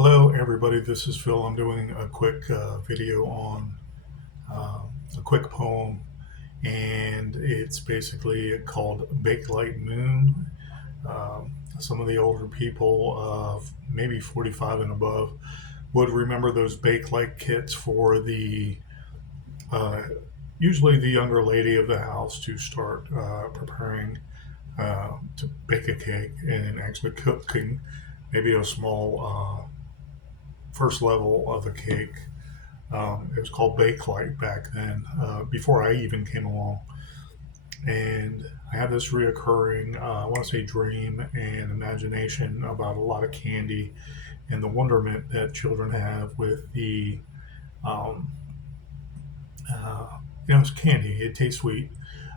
Hello, everybody. This is Phil. I'm doing a quick video on uh, a quick poem, and it's basically called Bakelite Moon. Some of the older people, maybe 45 and above, would remember those Bakelite kits for uh, usually the younger lady of the house to start preparing to bake a cake and actually cooking maybe a small first level of a cake. It was called Bakelite back then, before I even came along. And I had this reoccurring, I want to say, dream and imagination about a lot of candy and the wonderment that children have with um, it's candy. It tastes sweet.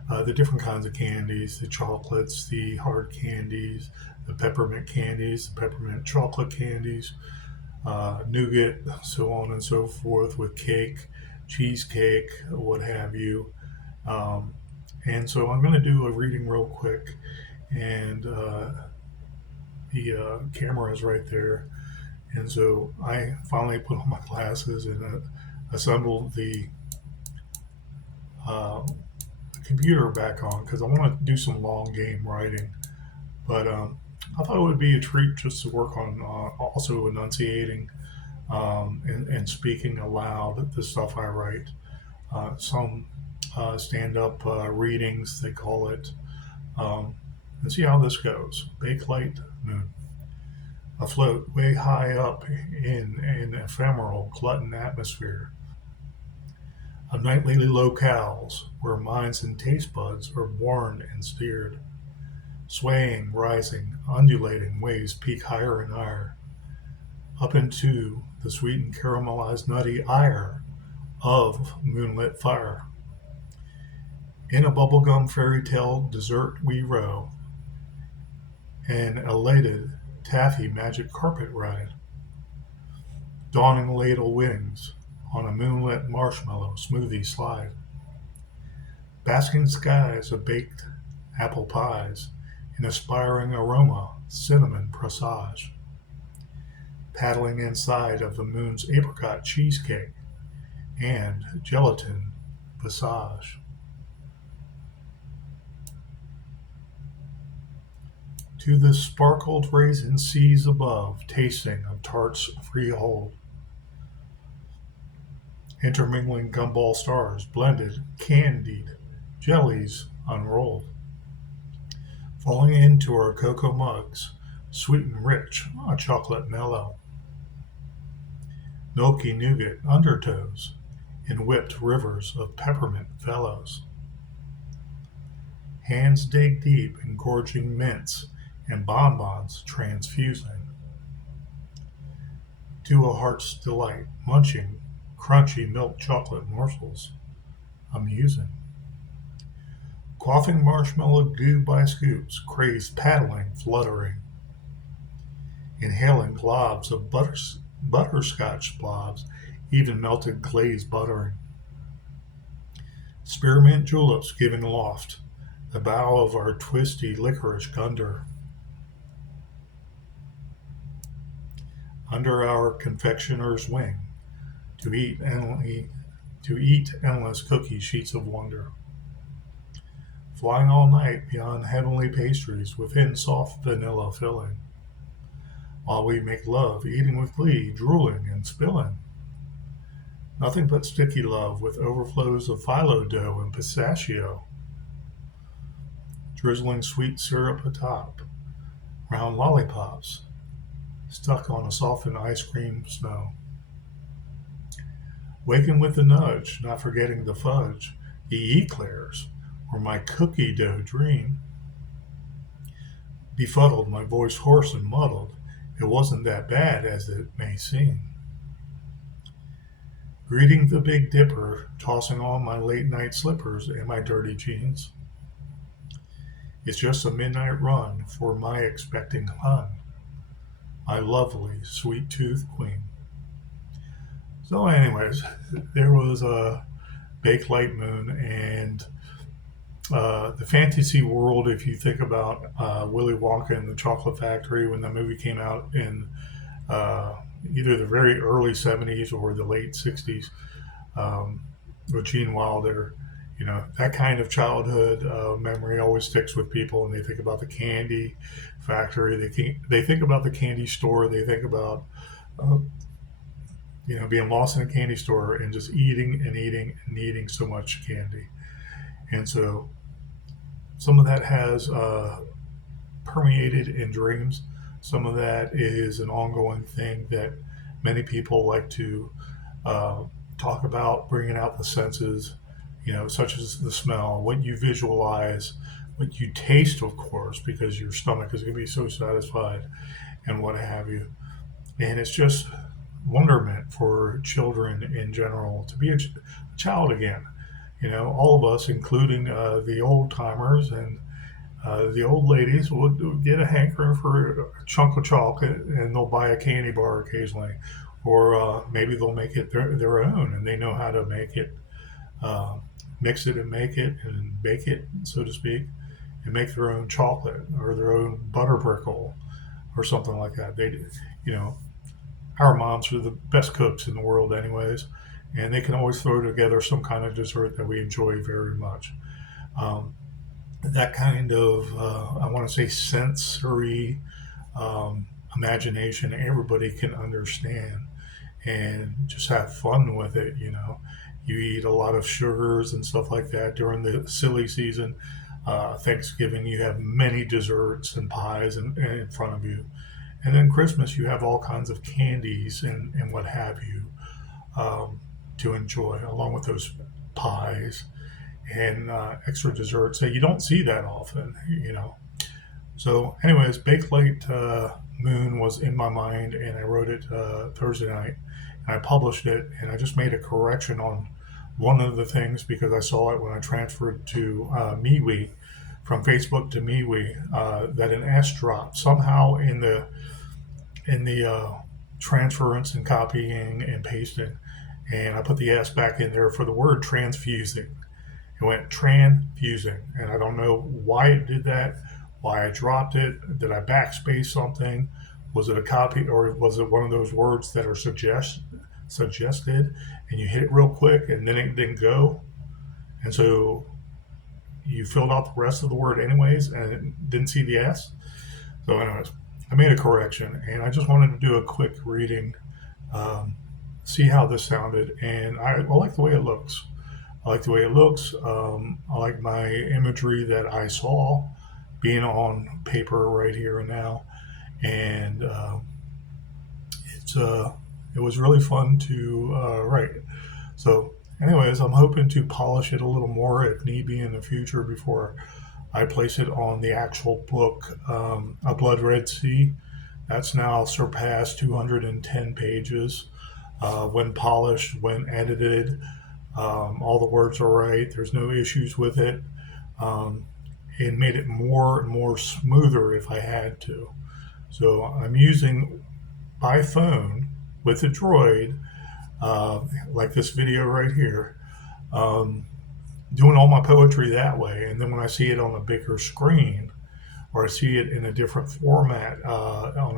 The different kinds of candies, the chocolates, the hard candies, the peppermint candies, the peppermint chocolate candies, nougat, so on and so forth, with cake, cheesecake, what have you. Um, and so I'm going to do a reading real quick, and the camera is right there. And so I finally put on my glasses and assembled the uh, computer back on because I want to do some long game writing. But I thought it would be a treat just to work on also enunciating and speaking aloud the stuff I write. Some stand up readings, they call it. Um, let's see how this goes. Bakelite moon. Afloat way high up in an ephemeral glutton atmosphere of nightly locales where minds and taste buds are born and steered. Swaying, rising, undulating waves peak higher and higher up into the sweet and caramelized nutty ire of moonlit fire. In a bubblegum fairy tale dessert we row, an elated taffy magic carpet ride, dawning ladle wings on a moonlit marshmallow smoothie slide, basking skies of baked apple pies, an aspiring aroma cinnamon presage, paddling inside of the moon's apricot cheesecake and gelatin visage. To the sparkled raisin seas above, tasting of tarts freehold, intermingling gumball stars, blended, candied, jellies unrolled, falling into our cocoa mugs, sweet and rich, a chocolate mellow, milky nougat undertows, in whipped rivers of peppermint fellows. Hands dig deep in gorging mints and bonbons transfusing to a heart's delight, munching crunchy milk chocolate morsels, amusing. Quaffing marshmallow goo by scoops, crazed paddling, fluttering, inhaling globs of butterscotch blobs, even melted glaze buttering. Spearmint juleps giving loft, the bough of our twisty licorice gunder, under our confectioner's wing, to eat endless cookie sheets of wonder, flying all night beyond heavenly pastries within soft vanilla filling, while we make love, eating with glee, drooling and spilling. Nothing but sticky love with overflows of phyllo dough and pistachio, drizzling sweet syrup atop, round lollipops, stuck on a softened ice cream snow. Waking with the nudge, not forgetting the fudge, the eclairs, or my cookie dough dream. Befuddled, my voice hoarse and muddled, it wasn't that bad as it may seem. Greeting the Big Dipper, tossing on my late night slippers and my dirty jeans. It's just a midnight run for my expecting hun, my lovely sweet tooth queen. So, anyways, there was a Bakelite moon, and the fantasy world. If you think about Willy Wonka and the Chocolate Factory, when that movie came out in uh, either the very early 70s or the late 60s, um, with Gene Wilder. You know, that kind of childhood memory always sticks with people, and they think about the candy factory. They think about the candy store. They think about uh, being lost in a candy store and just eating and eating and eating so much candy. And so some of that has permeated in dreams. Some of that is an ongoing thing that many people like to uh, talk about, bringing out the senses, such as the smell, what you visualize, what you taste, of course, because your stomach is going to be so satisfied, and what have you. And it's just wonderment for children in general to be a child again. All of us, including the old timers and the old ladies, will get a hankering for a chunk of chocolate, and they'll buy a candy bar occasionally, or maybe they'll make it their own, and they know how to make it, uh, mix it and make it and bake it, so to speak, and make their own chocolate or their own butter brickle or something like that. You know, our moms are the best cooks in the world, anyways, and they can always throw together some kind of dessert that we enjoy very much. Um, that kind of, I want to say, sensory um, imagination, everybody can understand and just have fun with it. You eat a lot of sugars and stuff like that during the silly season. Thanksgiving, you have many desserts and pies in front of you. And then Christmas, you have all kinds of candies and what have you, um, to enjoy, along with those pies and extra desserts. So you don't see that often. So, anyways, Bakelite Moon was in my mind, and I wrote it Thursday night, and I published it, and I just made a correction on one of the things because I saw it when I transferred to MeWe from Facebook to MeWe, that an S dropped somehow in the transference and copying and pasting, and I put the S back in there for the word transfusing. It went transfusing, and I don't know why it did that, why I dropped it. Did I backspace something? Was it a copy, or was it one of those words that are suggested, and you hit it real quick and then it didn't go, and so you filled out the rest of the word anyways and didn't see the S? So, anyways, I made a correction, and I just wanted to do a quick reading, um, see how this sounded, and I like the way it looks. I like the way it looks. I like my imagery that I saw being on paper right here and now, and it's it was really fun to write. So, anyways, I'm hoping to polish it a little more if need be in the future before I place it on the actual book, A Blood Red Sea. That's now surpassed 210 pages. When polished, when edited, all the words are right. There's no issues with it. Um, it made it more and more smoother if I had to. So I'm using by phone with a droid, like this video right here, um, doing all my poetry that way. And then when I see it on a bigger screen, or I see it in a different format on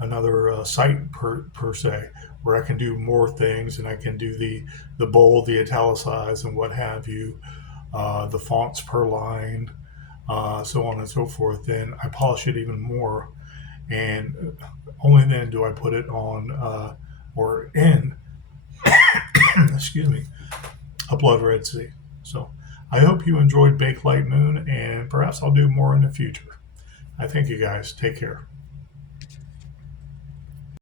another site per se, where I can do more things, and I can do the bold, the italicize, and what have you, the fonts per line, so on and so forth. Then I polish it even more, and only then do I put it on or in, excuse me, A Blood Red Sea. So I hope you enjoyed Bakelite Moon, and perhaps I'll do more in the future. I thank you guys. Take care.